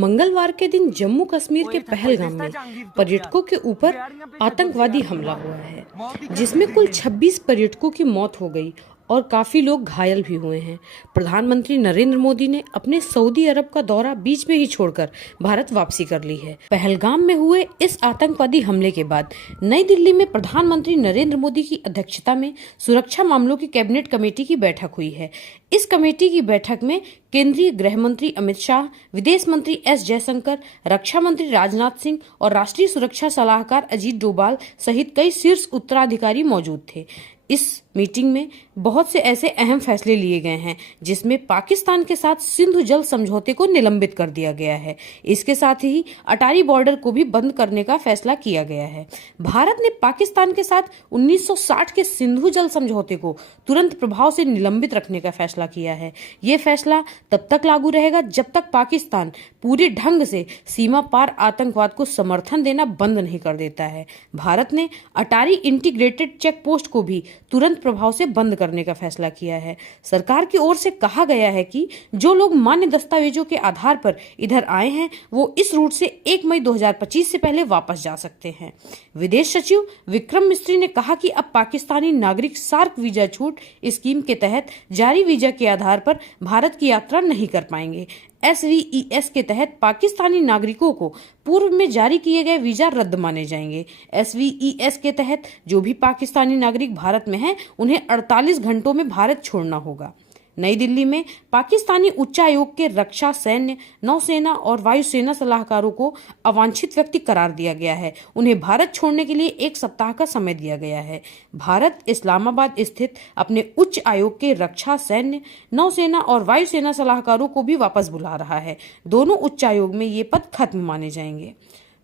मंगलवार के दिन जम्मू कश्मीर के पहलगाम में पर्यटकों के ऊपर आतंकवादी हमला हुआ है, जिसमें कुल 26 पर्यटकों की मौत हो गई और काफी लोग घायल भी हुए हैं। प्रधानमंत्री नरेंद्र मोदी ने अपने सऊदी अरब का दौरा बीच में ही छोड़कर भारत वापसी कर ली है। पहलगाम में हुए इस आतंकवादी हमले के बाद नई दिल्ली में प्रधानमंत्री नरेंद्र मोदी की अध्यक्षता में सुरक्षा मामलों की कैबिनेट कमेटी की बैठक हुई है। इस कमेटी की बैठक में केंद्रीय गृह मंत्री अमित शाह, विदेश मंत्री एस जयशंकर, रक्षा मंत्री राजनाथ सिंह और राष्ट्रीय सुरक्षा सलाहकार अजीत डोभाल सहित कई शीर्ष उत्तराधिकारी मौजूद थे। इस मीटिंग में बहुत से ऐसे अहम फैसले लिए गए हैं, जिसमें पाकिस्तान के साथ सिंधु जल समझौते को निलंबित कर दिया गया है। इसके साथ ही अटारी बॉर्डर को भी बंद करने का फैसला किया गया है। भारत ने पाकिस्तान के साथ 1960 के सिंधु जल समझौते को तुरंत प्रभाव से निलंबित रखने का फैसला किया है। ये फैसला तब तक लागू रहेगा जब तक पाकिस्तान पूरे ढंग से सीमा पार आतंकवाद को समर्थन देना बंद नहीं कर देता है। भारत ने अटारी इंटीग्रेटेड चेक पोस्ट को भी तुरंत प्रभाव से बंद करने का फैसला किया है। सरकार की ओर से कहा गया है कि जो लोग मान्य दस्तावेजों के आधार पर इधर आए हैं, वो इस रूट से 1 मई 2025 से पहले वापस जा सकते हैं। विदेश सचिव विक्रम मिस्री ने कहा कि अब पाकिस्तानी नागरिक सार्क वीजा छूट स्कीम के तहत जारी वीजा के आधार पर भारत की यात्रा नहीं कर पाएंगे। SVES के तहत पाकिस्तानी नागरिकों को पूर्व में जारी किए गए वीजा रद्द माने जाएंगे। SVES के तहत जो भी पाकिस्तानी नागरिक भारत में हैं, उन्हें 48 घंटों में भारत छोड़ना होगा। नई दिल्ली में पाकिस्तानी उच्चायोग के रक्षा, सैन्य, नौसेना और वायुसेना सलाहकारों को अवांछित व्यक्ति करार दिया गया है। उन्हें भारत छोड़ने के लिए 1 सप्ताह का समय दिया गया है। भारत इस्लामाबाद स्थित अपने उच्च आयोग के रक्षा, सैन्य, नौसेना और वायुसेना सलाहकारों को भी वापस बुला रहा है। दोनों उच्चायोग में ये पद खत्म माने जाएंगे।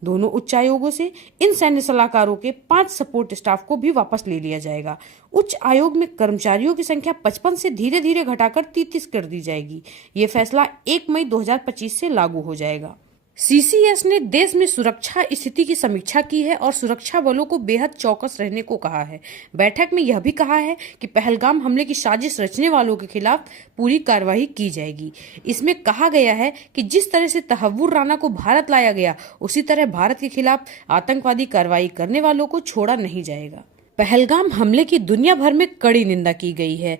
दोनों उच्चायोगों से इन सैन्य सलाहकारों के 5 सपोर्ट स्टाफ को भी वापस ले लिया जाएगा। उच्च आयोग में कर्मचारियों की संख्या 55 से धीरे धीरे घटाकर 33 कर दी जाएगी। ये फैसला 1 मई 2025 से लागू हो जाएगा। CCS ने देश में सुरक्षा स्थिति की समीक्षा की है और सुरक्षा बलों को बेहद चौकस रहने को कहा है। बैठक में यह भी कहा है कि पहलगाम हमले की साजिश रचने वालों के खिलाफ पूरी कार्रवाई की जाएगी। इसमें कहा गया है कि जिस तरह से तहव्वुर राना को भारत लाया गया, उसी तरह भारत के खिलाफ आतंकवादी कार्रवाई करने वालों को छोड़ा नहीं जाएगा। पहलगाम हमले की दुनिया भर में कड़ी निंदा की गई है।